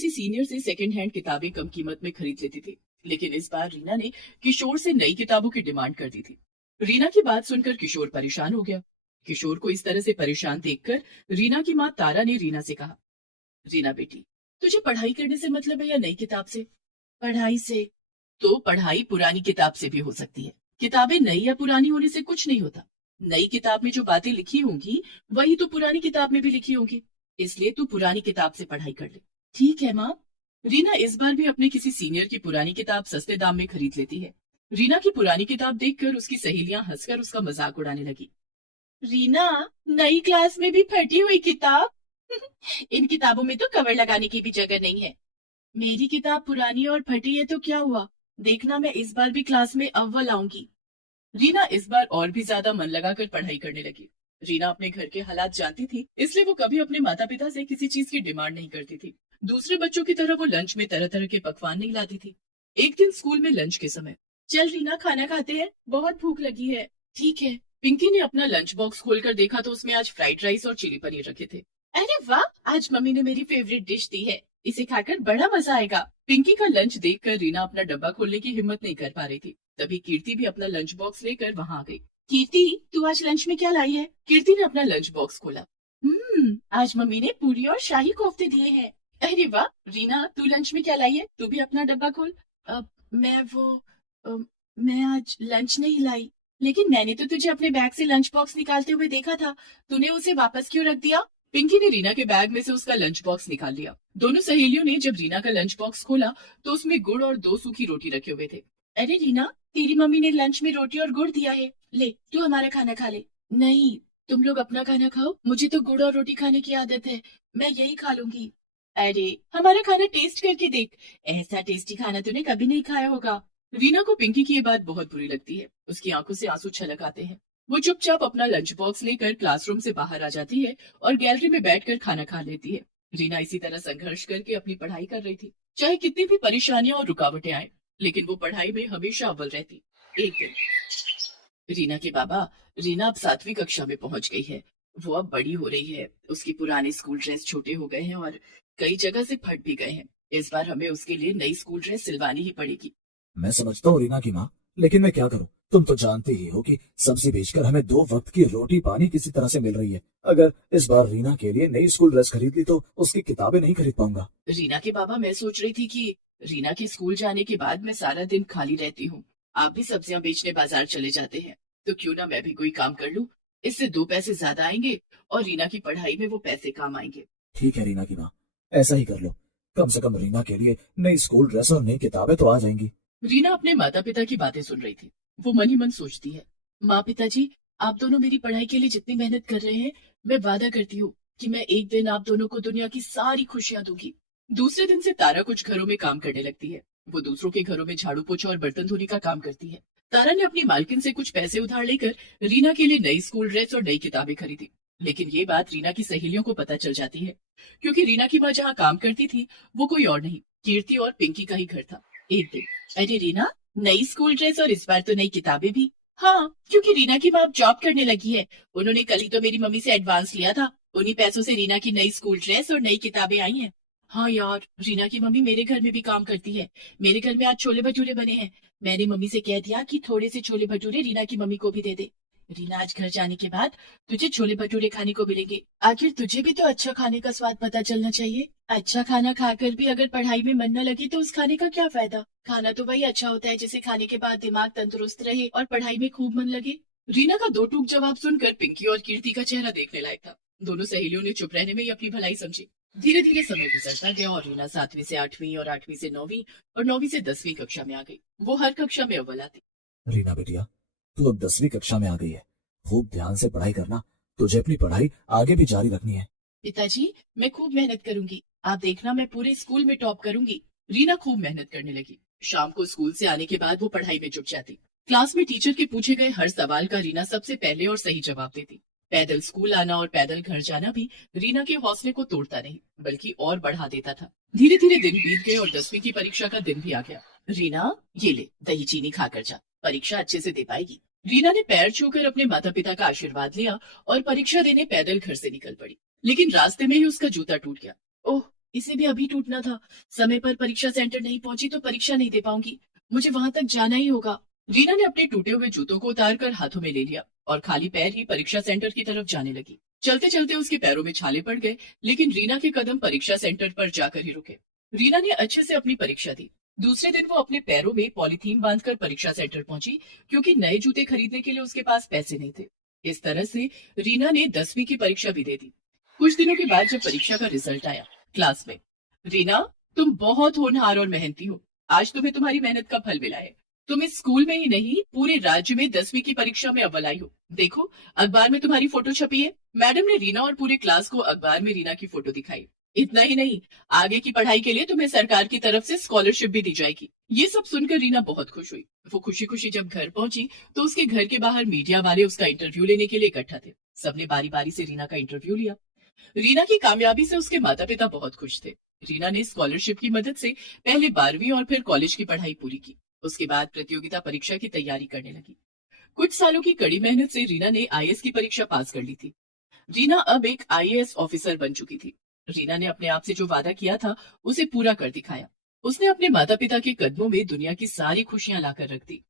किसी सीनियर से second hand किताबें कम कीमत में खरीद लेती थी, लेकिन इस बार रीना ने किशोर से नई किताबों की डिमांड कर दी थी। रीना की बात सुनकर किशोर परेशान हो गया। किशोर को इस तरह से परेशान देखकर रीना की माँ तारा ने रीना से कहा, रीना बेटी, तुझे पढ़ाई करने से मतलब है या नई किताब से? पढ़ाई से। तो पढ़ाई पुरानी किताब से भी हो सकती है। किताबें नई या पुरानी होने से कुछ नहीं होता। नई किताब में जो बातें लिखी होंगी वही तो पुरानी किताब में भी लिखी होंगी। इसलिए तू पुरानी किताब से पढ़ाई कर ले। ठीक है माँ। रीना इस बार भी अपने किसी सीनियर की पुरानी किताब सस्ते दाम में खरीद लेती है। रीना की पुरानी किताब देखकर उसकी सहेलियां हंसकर उसका मजाक उड़ाने लगी। रीना, नई क्लास में भी फटी हुई किताब? इन किताबों में तो कवर लगाने की भी जगह नहीं है। मेरी किताब पुरानी और फटी है तो क्या हुआ? देखना, मैं इस बार भी क्लास में अव्वल आऊंगी। रीना इस बार और भी ज्यादा मन लगाकर पढ़ाई करने लगी। रीना अपने घर के हालात जानती थी, इसलिए वो कभी अपने माता पिता से किसी चीज की डिमांड नहीं करती थी। दूसरे बच्चों की तरह वो लंच में तरह तरह के पकवान नहीं लाती थी। एक दिन स्कूल में लंच के समय, चल रीना, खाना खाते हैं, बहुत भूख लगी है। ठीक है। पिंकी ने अपना लंच बॉक्स खोलकर देखा तो उसमें आज फ्राइड राइस और चिली पनीर रखे थे। अरे वाह, आज मम्मी ने मेरी फेवरेट डिश दी है, इसे खाकर बड़ा मजा आएगा। पिंकी का लंच देखकर रीना अपना डब्बा खोलने की हिम्मत नहीं कर पा रही थी। तभी कीर्ति भी अपना लंच बॉक्स लेकर वहां आ गई। कीर्ति, तू आज लंच में क्या लाई है? कीर्ति ने अपना लंच बॉक्स खोला। आज मम्मी ने पूरी और शाही कोफ्ते दिए हैं। अरे वाह। रीना, तू लंच में क्या लाई है? तू भी अपना डब्बा खोल। अब मैं अ, मैं आज लंच नहीं लाई। लेकिन मैंने तो तुझे अपने बैग से लंच बॉक्स निकालते हुए देखा था, तूने उसे वापस क्यों रख दिया? पिंकी ने रीना के बैग में से उसका लंच बॉक्स निकाल लिया। दोनों सहेलियों ने जब रीना का लंच बॉक्स खोला तो उसमें गुड़ और 2 सूखी रोटी रखे हुए थे। अरे रीना, तेरी मम्मी ने लंच में रोटी और गुड़ दिया है, ले तू हमारा खाना खा ले। नहीं, तुम लोग अपना खाना खाओ, मुझे तो गुड़ और रोटी खाने की आदत है, मैं यही खा लूंगी। अरे, हमारा खाना टेस्ट करके देख, ऐसा टेस्टी खाना तूने कभी नहीं खाया होगा। रीना को पिंकी की ये बात बहुत बुरी लगती है। उसकी आंखों से आंसू छलक आते हैं। वो चुपचाप अपना लंच बॉक्स लेकर क्लासरूम से बाहर आ जाती है और गैलरी में बैठकर खाना खा लेती है। रीना इसी तरह संघर्ष करके अपनी पढ़ाई कर रही थी। चाहे कितनी भी परेशानियां और रुकावटें आए, लेकिन वो पढ़ाई में हमेशा अव्वल रहती। एक दिन रीना के बाबा, रीना अब 7वीं कक्षा में पहुंच गई है। वो अब बड़ी हो रही है। उसकी पुराने स्कूल ड्रेस छोटे हो गए हैं और कई जगह से फट भी गए हैं। इस बार हमें उसके लिए नई स्कूल ड्रेस सिलवानी ही पड़ेगी। मैं समझता हूँ रीना की माँ, लेकिन मैं क्या करूँ? तुम तो जानती ही हो कि सब्जी बेचकर हमें 2 वक्त की रोटी पानी किसी तरह से मिल रही है। अगर इस बार रीना के लिए नई स्कूल ड्रेस खरीद ली तो उसकी किताबें नहीं खरीद पाऊंगा। रीना के बाबा, मैं सोच रही थी कि रीना के स्कूल जाने के बाद मैं सारा दिन खाली रहती हूँ, आप भी सब्जियां बेचने बाजार चले जाते हैं, तो क्यों ना मैं भी कोई काम कर लूं। इससे 2 पैसे ज्यादा आएंगे और रीना की पढ़ाई में वो पैसे काम आएंगे। ठीक है रीना की माँ, ऐसा ही कर लो। कम से कम रीना के लिए नई स्कूल ड्रेस और नई किताबें तो आ जाएंगी। रीना अपने माता पिता की बातें सुन रही थी। वो मन ही मन सोचती है, माँ पिताजी, आप दोनों मेरी पढ़ाई के लिए जितनी मेहनत कर रहे हैं, मैं वादा करती हूँ कि मैं एक दिन आप दोनों को दुनिया की सारी खुशियां दूंगी। दूसरे दिन से तारा कुछ घरों में काम करने लगती है। वो दूसरों के घरों में झाड़ू पोछा और बर्तन धोने का काम करती है। तारा ने अपनी मालकिन से कुछ पैसे उधार लेकर रीना के लिए नई स्कूल ड्रेस और नई किताबें खरीदी। लेकिन ये बात रीना की सहेलियों को पता चल जाती है, क्योंकि रीना की माँ जहाँ काम करती थी वो कोई और नहीं, कीर्ति और पिंकी का ही घर था। एक दिन, अरे रीना, नई स्कूल ड्रेस और इस बार तो नई किताबें भी। हाँ, क्योंकि रीना की माँ जॉब करने लगी है। उन्होंने कल ही तो मेरी मम्मी से एडवांस लिया था। उन्हीं पैसों से रीना की नई स्कूल ड्रेस और नई किताबें आई हैं। हाँ यार, रीना की मम्मी मेरे घर में भी काम करती है। मेरे घर में आज छोले भटूरे बने हैं। मैंने मम्मी से कह दिया कि थोड़े से छोले भटूरे रीना की मम्मी को भी दे दे। रीना, आज घर जाने के बाद तुझे छोले भटूरे खाने को मिलेंगे। आखिर तुझे भी तो अच्छा खाने का स्वाद पता चलना चाहिए। अच्छा खाना खाकर भी अगर पढ़ाई में मन न लगे तो उस खाने का क्या फायदा? खाना तो वही अच्छा होता है जिसे खाने के बाद दिमाग तंदुरुस्त रहे और पढ़ाई में खूब मन लगे। रीना का 2 टूक जवाब सुनकर पिंकी और कीर्ति का चेहरा देखने लायक था। दोनों सहेलियों ने चुप रहने में ही अपनी भलाई समझी। धीरे धीरे समय गुजरता गया और रीना 7वीं से 8वीं और 8वीं से 9वीं और 9वीं से 10वीं कक्षा में आ गई। वो हर कक्षा में अव्वल आती। रीना बेटिया, तू अब 10वीं कक्षा में आ गई है। खूब ध्यान से पढ़ाई करना। तुझे अपनी पढ़ाई आगे भी जारी रखनी है। पिताजी, मैं खूब मेहनत करूंगी, आप देखना, मैं पूरे स्कूल में टॉप करूंगी। रीना खूब मेहनत करने लगी। शाम को स्कूल से आने के बाद वो पढ़ाई में जुट जाती। क्लास में टीचर के पूछे गए हर सवाल का रीना सबसे पहले और सही जवाब देती। पैदल स्कूल आना और पैदल घर जाना भी रीना के हौसले को तोड़ता नहीं, बल्कि और बढ़ा देता था। धीरे धीरे दिन बीत गए और 10वीं की परीक्षा का दिन भी आ गया। रीना, ये ले, दही चीनी खाकर जा, परीक्षा अच्छे से दे पाएगी। रीना ने पैर छूकर अपने माता पिता का आशीर्वाद लिया और परीक्षा देने पैदल घर से निकल पड़ी। लेकिन रास्ते में ही उसका जूता टूट गया। ओह, इसे भी अभी टूटना था। समय पर परीक्षा सेंटर नहीं पहुंची तो परीक्षा नहीं दे पाऊंगी। मुझे वहां तक जाना ही होगा। रीना ने अपने टूटे हुए जूतों को उतारकर हाथों में ले लिया और खाली पैर ही परीक्षा सेंटर की तरफ जाने लगी। चलते चलते उसके पैरों में छाले पड़ गए, लेकिन रीना के कदम परीक्षा सेंटर पर जाकर ही रुके। रीना ने अच्छे से अपनी परीक्षा दी। दूसरे दिन वो अपने पैरों में पॉलीथीन बांधकर परीक्षा सेंटर पहुंची, क्योंकि नए जूते खरीदने के लिए उसके पास पैसे नहीं थे। इस तरह से रीना ने 10वीं की परीक्षा भी दे दी। कुछ दिनों के बाद जब परीक्षा का रिजल्ट आया, क्लास में, रीना, तुम बहुत होनहार और मेहनती हो। आज तुम्हें तुम्हारी मेहनत का फल मिला है। तुम इस स्कूल में ही नहीं, पूरे राज्य में 10वीं की परीक्षा में अव्वल आई हो। देखो, अखबार में तुम्हारी फोटो छपी है। मैडम ने रीना और पूरे क्लास को अखबार में रीना की फोटो दिखाई। इतना ही नहीं, आगे की पढ़ाई के लिए तुम्हें सरकार की तरफ से स्कॉलरशिप भी दी जाएगी। ये सब सुनकर रीना बहुत खुश हुई। वो खुशी खुशी जब घर पहुंची तो उसके घर के बाहर मीडिया वाले उसका इंटरव्यू लेने के लिए इकट्ठा थे। सबने बारी बारी से रीना का इंटरव्यू लिया। रीना की कामयाबी से उसके माता पिता बहुत खुश थे। रीना ने स्कॉलरशिप की मदद से पहले 12वीं और फिर कॉलेज की पढ़ाई पूरी की। उसके बाद प्रतियोगिता परीक्षा की तैयारी करने लगी। कुछ सालों की कड़ी मेहनत से रीना ने आईएएस की परीक्षा पास कर ली थी। रीना अब एक आईएएस ऑफिसर बन चुकी थी। रीना ने अपने आप से जो वादा किया था उसे पूरा कर दिखाया। उसने अपने माता पिता के कदमों में दुनिया की सारी खुशियां लाकर रख दी।